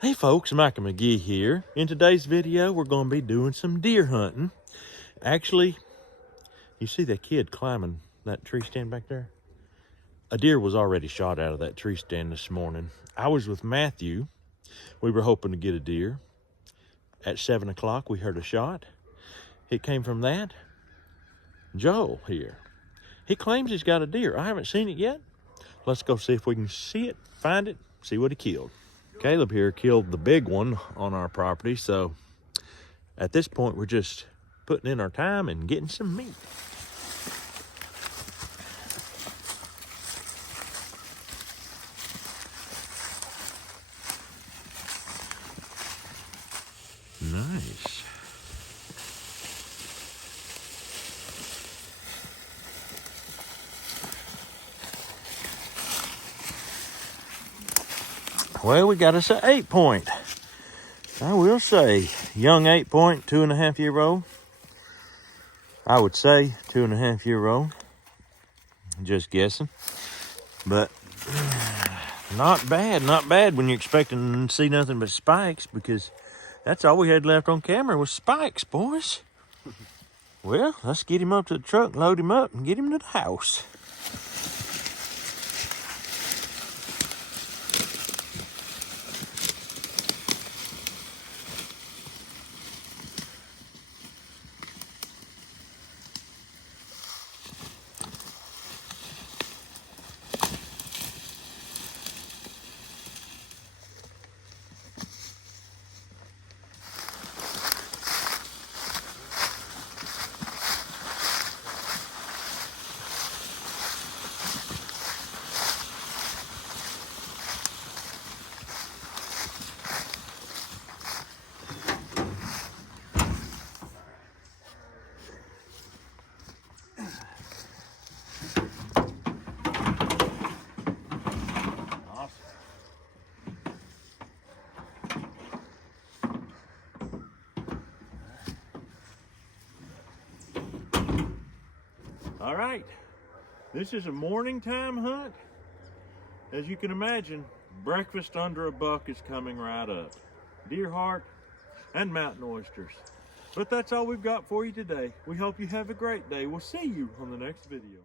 Hey folks, McGie here. In today's video, we're going to be doing some deer hunting. Actually, you see that kid climbing that tree stand back there? A deer was already shot out of that tree stand this morning. I was with Matthew. We were hoping to get a deer. At 7 o'clock, we heard a shot. It came from that. Joel here. He claims he's got a deer. I haven't seen it yet. Let's go see if we can see it, find it, see what he killed. Caleb here killed the big one on our property, so at this point we're just putting in our time and getting some meat. Nice. Well, we got us an 8-point. I will say, young 8-point, 2.5-year-old. I would say 2.5-year-old. Just guessing. But not bad when you're expecting to see nothing but spikes, because that's all we had left on camera was spikes, boys. Well, let's get him up to the truck, load him up, and get him to the house. All right, this is a morning time hunt. As you can imagine, breakfast under a buck is coming right up. Deer heart and mountain oysters. But that's all we've got for you today. We hope you have a great day. We'll see you on the next video.